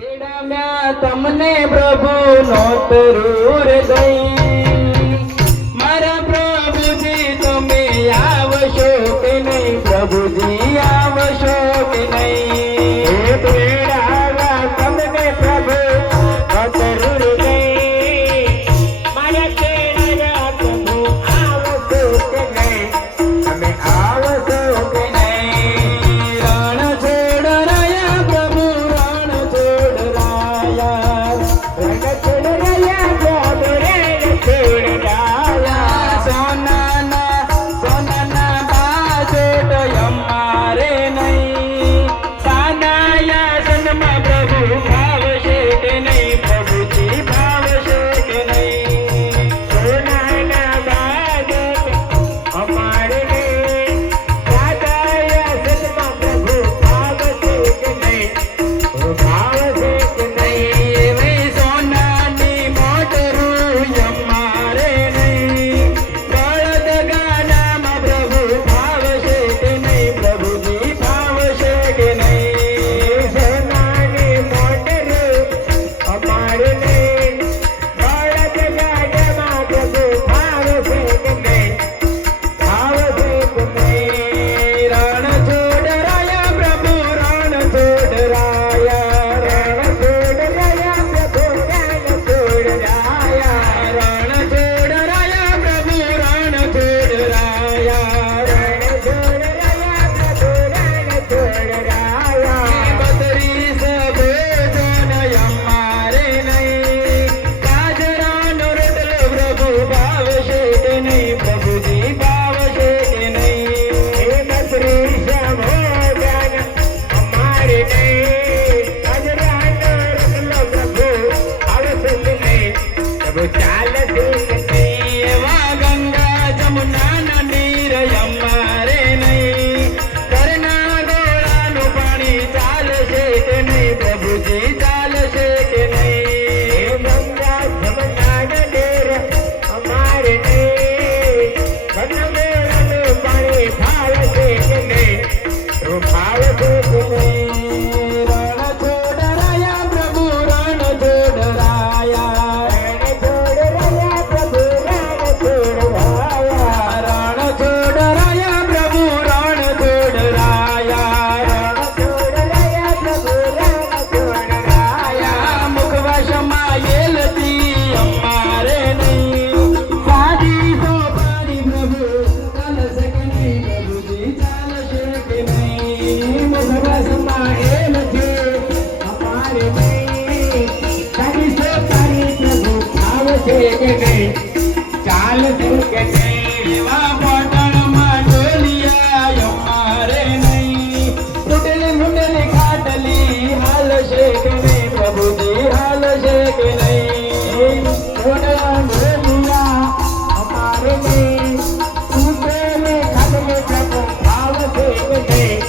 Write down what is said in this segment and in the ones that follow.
તેડામ્યા તમને પ્રભુ નોતરું દઈ મારા પ્રભુજી તમે આવશો કે નહીં પ્રભુજી આવશો કે નહીં તેડાવ્યા તમને પ્રભુ નોતરું દઈ મારા તેડાવ્યા પ્રભુ આવશો કે નહીં તમે આવશો કે નહીં રણ છોડ રહ્યા પ્રભુ રણ છોડ રહ્યા રણ છોડ રહ્યા પ્રભુ રણ છોડ રહ્યા સોનાના બાજોટ અમારે નહીં સાનાયા જન્મ પ્રભુ ભાવશે કે નહીં પ્રભુજી ભાવશે કે નહીં સોનાના બાજોટ અમારે નહીં સાનાયા જન્મ પ્રભુ ભાવશે કે નહીં ભાવશે કે નહીં એવી સોનાની મોટરું અમારે નહીં બળદ ગાડામાં પ્રભુ ભાવશે કે નહીં પ્રભુજી ભાવશે કે નહીં સોનાની મોટરું અમારે નહીં બળદ ગાડામાં પ્રભુ ભાવશે કે નહીં ભાવશે કે નહીં રણ છોડ રહ્યા પ્રભુ રણ છોડ રહ્યા રણ છોડ રહ્યા પ્રભુ રણ છોડ રહ્યા રણ છોડ રહ્યા પ્રભુ રણ છોડ રહ્યા રણ છોડ રહ્યા પ્રભુ રણ છોડ રહ્યા 32 ભોજન અમારે નહીં કાજરાનો રોટલો પ્રભુ ભાવશે કે નહીં પ્રભુજી ભાવશે કે નહીં 32 ભોજન અમારે નહીં કાજરાનો રોટલો પ્રભુ ભાવશે કે નહીં પ્રભુ ચાલશે કે નહીં એવા ગંગા જમુના નીર અમારે નહીં ઘરના ગોળાનું પાણી ચાલશે કે નહીં પ્રભુજી ચાલશે કે નહીં ગંગા જમુના નીર અમારે નહીં ઘરના ગોળાનું પાણી ભાવશે કે નહીં પ્રભુ ભાવશે કે નહીં રણ છોડ રહ્યા પ્રભુ રણ છોડ રહ્યા રણ છોડ રહ્યા પ્રભુ રણ છોડ રહ્યા રણ છોડ રહ્યા પ્રભુ રણ છોડ રહ્યા રણ છોડ રહ્યા પ્રભુ રણ છોડ રહ્યા મુખવાસમાં એલતી અમારે નહીં સાદી સોપારી પ્રભુ ચાલશે કે નહીં પ્રભુજી ચાલશે કે નહીં મુખવાસમાં એલતી અમારે નહીં સાદી સોપારી પ્રભુ આવશે કે નહીં ચાલશે કે નહીં એવા પાટણમાં ઢોલિયા અમારે નહીં તૂટેલી ફૂટેલી ખાટલી હાલશે કે નહીં પ્રભુજી હાલશે કે નહીં ઢોલિયા અમારે નહીં તૂટેલી ખાટલી પ્રભુ ભાવશે કે નહીં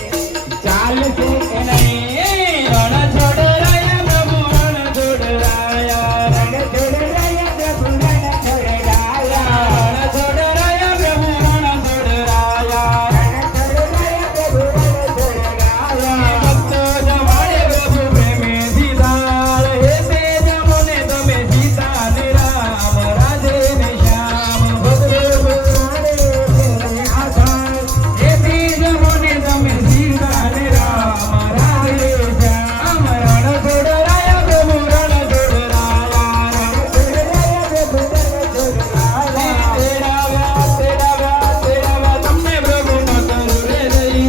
ચાલશે કે નહીં રણ છોડ રહ્યા પ્રભુ રણ છોડ રહ્યા રણ છોડ રહ્યા પ્રભુ રણ છોડ રહ્યા રણ છોડ રહ્યા પ્રભુ રણ છોડ રહ્યા રણ છોડ રહ્યા પ્રભુ રણ છોડ રહ્યા ભક્તો જમાડે પ્રભુ પ્રેમે દીદાર હે તે જમોને તમે સીતા ને રામ રાધે ને શ્યામ ભક્તો જમાડે પ્રેમે આધાર હે તે જમોને તમે સીતા ને રામ રાધે શ્યામ રણ છોડ રહ્યા પ્રભુ રણ છોડ રહ્યા રણ છોડ રહ્યા પ્રભુ રણ છોડ રહ્યા તેડાવ્યા તમને પ્રભુ નોતરું રે દઈ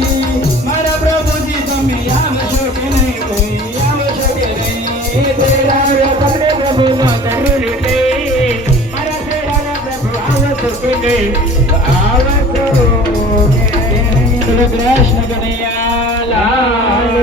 મારા પ્રભુજી તમે આવશો કે નહીં કોઈ આવશો કે નહીં તેડાવ્યા તમને પ્રભુ નોતરું રે દઈ મારા તેડાવ્યા પ્રભુ આવશો કે નહીં આવશો કે નહીં કૃષ્ણ કનૈયા લાલ